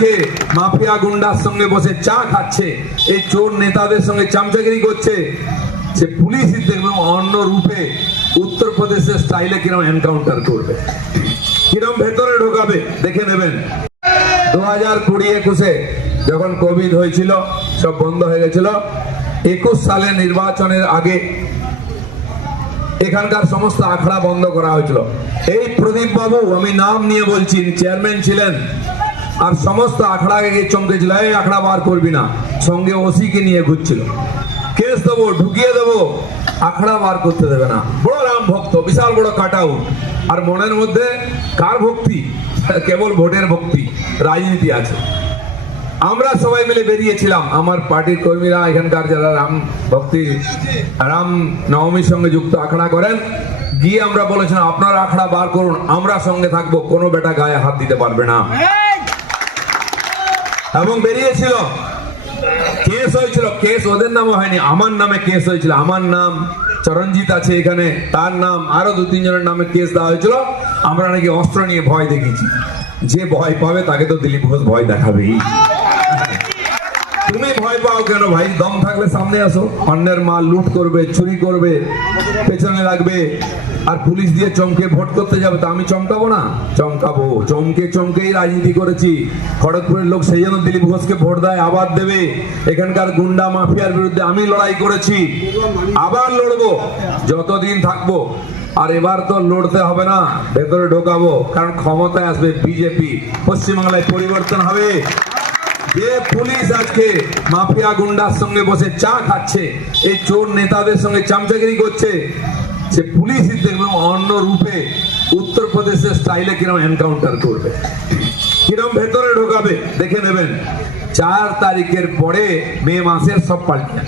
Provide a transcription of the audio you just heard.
আজকে মাফিয়া গুন্ডার সঙ্গে বসে চা খাচ্ছে, এই চোর নেতাদের সঙ্গে চামচাগিরি করছে, সে পুলিশই দেখবে অন্য রূপে উত্তরপ্রদেশের স্টাইলে কিরকম এনকাউন্টার করবে, কিরকম ভেতরে ঢোকাবে দেখে নেবেন। 2020-21 যখন কোভিড হয়েছিল, সব বন্ধ হয়ে গেছিল, 21 সালে নির্বাচনের আগে এখানকার সমস্ত আখড়া বন্ধ করা হয়েছিল। এই প্রদীপ বাবু, আমি নাম নিয়ে বলছি, চেয়ারম্যান ছিলেন, আর সমস্ত আখড়াকে গিয়ে চমকেছিল, এই আখড়া বার করবি না, সঙ্গে ওসিকে নিয়ে ঘুরছিল, কেস দেবো, ঢুকিয়ে দেবো, আখড়া বার করতে দেবে না। বড় রাম ভক্ত, বিশাল বড় কাট আউট, আর মনের মধ্যে কার ভক্তি? কেবল ভোটের ভক্তি, রাজনীতি আছে। আমরা সবাই মিলে বেরিয়েছিলাম, আমার পার্টির কর্মীরা, এখানকার যারা রাম ভক্তি, রাম নবমীর সঙ্গে যুক্ত আখড়া করেন, গিয়ে আমরা বলেছিলাম আপনারা আখড়া বার করুন, আমরা সঙ্গে থাকবো, কোনো বেটা গায়ে হাত দিতে পারবে না। এবং বেরিয়েছিল, কেস হয়েছিল, কেস ওদের নামে হয়নি, আমার নামে কেস হয়েছিল। আমার নাম চরণজিৎ আছে এখানে, তার নাম, আরো 2-3 জনের নামে কেস দেওয়া হয়েছিল। আমরা নাকি অস্ত্র নিয়ে ভয় দেখিয়েছি, যে ভয় পাবে তাকে তো দিলীপ ঘোষ ভয় দেখাবেই। তুমি ভয় পাও কেন ভাই? দম থাকলে সামনে আসো, অন্যের মাল লুট করবে, চুরি করবে, পেছনে লাগবে, আর পুলিশ দিয়ে চমকে ভোট করতে যাবে, তো আমি চমকাবো না? চমকাবো, চমকে চমকেই রাজনীতি করেছি। খড়গপুরের লোক সেই জন্য দিলীপ ঘোষকে ভোট দেয়, আবার দেবে। এখানকার গুন্ডা মাফিয়ার বিরুদ্ধে আমি লড়াই করেছি, আবার লড়বো যতদিন থাকবো। আর এবার তো লড়তে হবে না, ভেতরে ঢোকাবো, কারণ ক্ষমতায় আসবে বিজেপি, পশ্চিমবাংলায় পরিবর্তন হবে। যে পুলিশ আজকে মাফিয়া গুন্ডার সঙ্গে বসে চা খাচ্ছে, এই চোর নেতাদের সঙ্গে চামচাগিরি করছে, সে পুলিশই দেখবে অন্য রূপে উত্তরপ্রদেশের স্টাইলে কিরকম এনকাউন্টার করবে, কিরকম ভেতরে ঢোকাবে দেখে নেবেন। 4 তারিখের পরে মে মাসের সব পাল্টে